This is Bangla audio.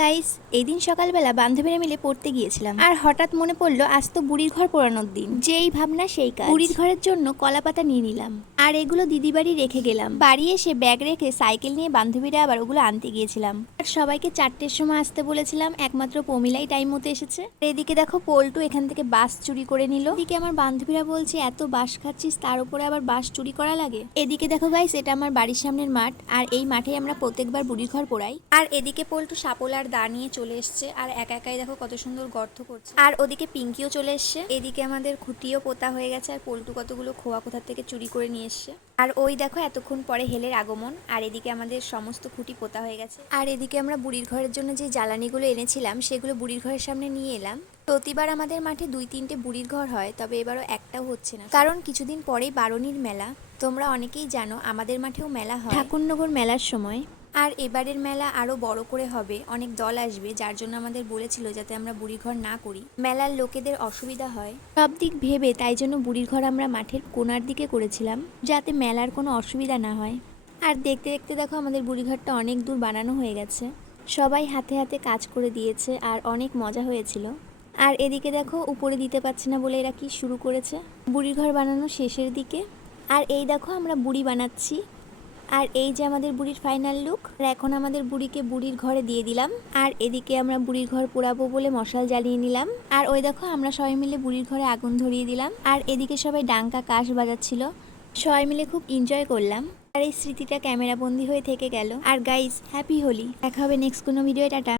গাইস, এই দিন সকালবেলা বান্ধবীরা মিলে পড়তে গিয়েছিলাম আর হঠাৎ মনে পড়লো আজ তো বুড়ির ঘর পোড়ানোর দিন। যেই ভাবনা সেই কাজ। বুড়ির ঘরের জন্য কলাপাতা নিয়ে নিলাম আর এগুলো দিদি বাড়ি রেখে গেলাম। বাড়ি এসে ব্যাগ রেখে সাইকেল নিয়ে বান্ধবীরা আবার ওগুলো আনতে গিয়েছিলাম। আর সবাইকে 4টের সময় আসতে বলেছিলাম, একমাত্র পমিলাই টাইম মতো এসেছে। এদিকে দেখো পল্টু এখান থেকে বাস চুরি করে নিল। এদিকে আমার বান্ধবীরা বলছে এত বাস খাচ্ছিস তার উপরে আবার বাস চুরি করা লাগে। এদিকে দেখো গাইস, এটা আমার বাড়ির সামনের মাঠ আর এই মাঠে আমরা প্রত্যেকবার বুড়ির ঘর পোড়াই। আর এদিকে পল্টু সাপোলার দা নিয়ে চলে এসছে আর একা একাই দেখো কত সুন্দর গর্ত করছে। আর ওদিকে পিঙ্কিও চলে এসছে। এদিকে আমাদের খুঁটিও পোতা হয়ে গেছে আর পল্টু কতগুলো খোয়া কোথা থেকে চুরি করে নিয়ে এসছে। আর ওই দেখো এতক্ষণ পরে হেলের আগমন। আর এদিকে আমাদের সমস্ত খুঁটি পোতা হয়ে গেছে। আর এদিকে আমরা বুড়ির ঘরের জন্য যে জ্বালানিগুলো এনেছিলাম সেগুলো বুড়ির ঘরের সামনে নিয়ে এলাম। প্রতিবার আমাদের মাঠে 2-3টে বুড়ির ঘর হয়, তবে এবারও একটাও হচ্ছে না, কারণ কিছুদিন পরেই বারণীর মেলা। তোমরা অনেকেই জানো আমাদের মাঠেও মেলা হয় ঠাকুরনগর মেলার সময়। আর এবারের মেলা আরো বড় করে হবে, অনেক দল আসবে, যার জন্য আমাদের বলেছিল যাতে আমরা বুড়ির ঘর না করি, মেলার লোকেদের অসুবিধা হয়। সব দিক ভেবে তাই জন্য বুড়ির ঘর আমরা মাঠের কোণার দিকে করেছিলাম, যাতে মেলার কোনো অসুবিধা না হয়। আর দেখতে দেখতে দেখো আমাদের বুড়ি ঘরটা অনেক দূর বানানো হয়ে গেছে। সবাই হাতে হাতে কাজ করে দিয়েছে আর অনেক মজা হয়েছিল। আর এদিকে দেখো উপরে দিতে পারছে না বলে এরা কি শুরু করেছে, বুড়ির ঘর বানানো শেষের দিকে। আর এই দেখো আমরা বুড়ি বানাচ্ছি। আর এই যে আমাদের বুড়ির ফাইনাল লুক। আর এখন আমাদের বুড়িকে বুড়ির ঘরে দিয়ে দিলাম। আর এদিকে আমরা বুড়ির ঘর পোড়াবো বলে মশাল জ্বালিয়ে নিলাম। আর ওই দেখো আমরা সবাই মিলে বুড়ির ঘরে আগুন ধরিয়ে দিলাম। আর এদিকে সবাই ডাঙ্কা কাশ বাজাচ্ছিল, সবাই মিলে খুব এনজয় করলাম। আর এই স্মৃতিটা ক্যামেরা বন্দি হয়ে থেকে গেল। আর গাইস, হ্যাপি হোলি। দেখা হবে নেক্সট কোনো ভিডিও। টাটা।